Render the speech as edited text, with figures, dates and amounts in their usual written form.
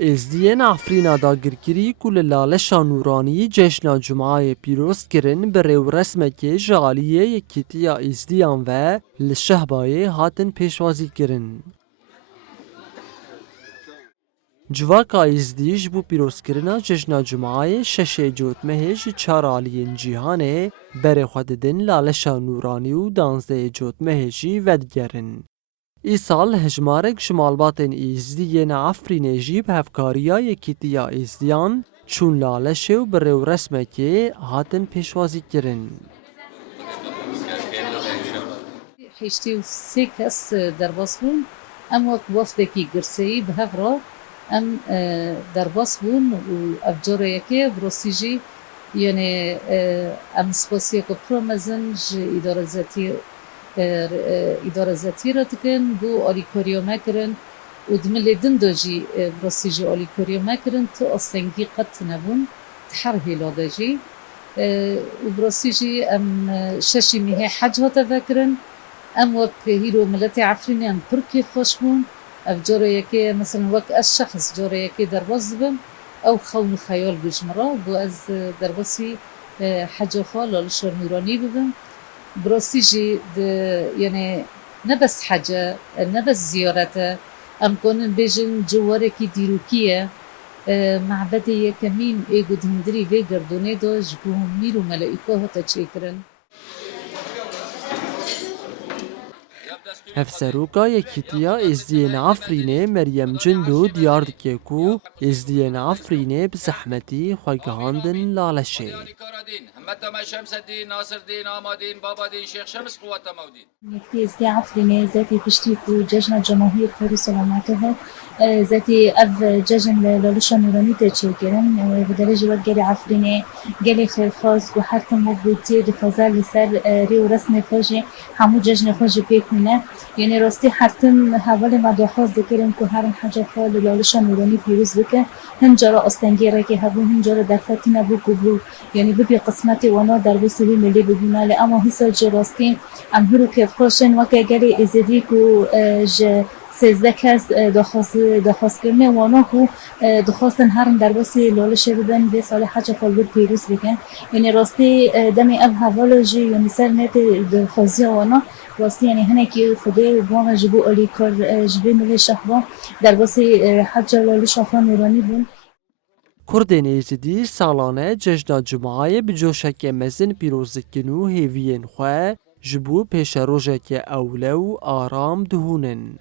ازدیین افرینا داگرگیری کل لالشا نورانی جشن جمعه پیروز کرن به رو رسمه که جالیه یکیتیا ازدیان و لشهبایه هاتن پیشوازی کرن. جواکا ازدیج بو پیروز کرنا جشن جمعه شش جوت مهج چار آلین جیهانه بره خود دن لالشا نورانی و دانزده جوت مهجی ودگرن. ای سال هجمارک شمالباتن ایزدیین افرین جیب هفکاریا یکیتیا ایزدیان چون لالشه و بره و رسمه که هاتن پیشوازی کرن. حیشتی و سه کس درباس بون ام وقت وفدکی گرسهی به هفرا ام درباس بون و افجار یکی بروسیجی یعنی ام سپاسیه که پرومزن اداره زتی را تکن بو آلی کاریو مکرن و دمل دندو جی بروسیجی آلی کاریو مکرن تو اصلنگی قد نبون تحرهی لاده جی و بروسیجی ام ششی میه حج هاتا فکرن ام وك هيرو ملتي عفريني ام بركي خوشبون اف جوري يكي مثلا وك الشخص جوري يكي درباز بن او خون خيال بجمرا بو از درباسي حاجة خالة لشر نوراني ببن براسيجي يعني نبس حاجة نبس زيارته ام كونن بيجن جواركي ديروكية معبدي يكمين ايقو دهندري في قردوني دو جبوهم ميرو ملائكوها تشيكرن هفسروکا یکیتیا ازدیین افرینه مریم جندو دیار دکه کو ازدیین افرینه بزحمتی خوگهاندن لالشه. نكتي استعفرني ذاتي بشتيكو ججنا جماهير فارس سلاماتها ذاتي أف ججن للشا نوراني تشيكرن بدرجة وقت جالي عفرني جالي خير خاص وحرتم مبوتي دفازار لسر ريو رسم خوشي حمو ججن خوشي بيكونا يعني راستي حرتم حوالي ما دخواز ذكرن كو هرم حاجة خال للشا نوراني بيروز بك هنجارة أستنجيرا كي هبو هنجارة دفتنا بو كبو يعني ببي قسمتي وانا دربسي ملي ببونا لأما هسا جراستي ام هرو که خوشن وکه گلی ازدی کو ج سیزده کس دخواست کرنه وانا کو دخواستن هرم در باسی لالشه ببن به سال حج خالبر پیروز بکن یعنی راستی دمی اب حوالو جی یعنی سر نت دخوازی وانا راستی یعنی هنه که خوده بوان جبو علی کار جبه ملی شهبان در باسی حج لالشه خان نورانی بون کردین ازدی سالانه جشن جمعه بجوشک مزن پیروزکنو هیوین خواه جبو پیش روژک اوله و آرام دهونن.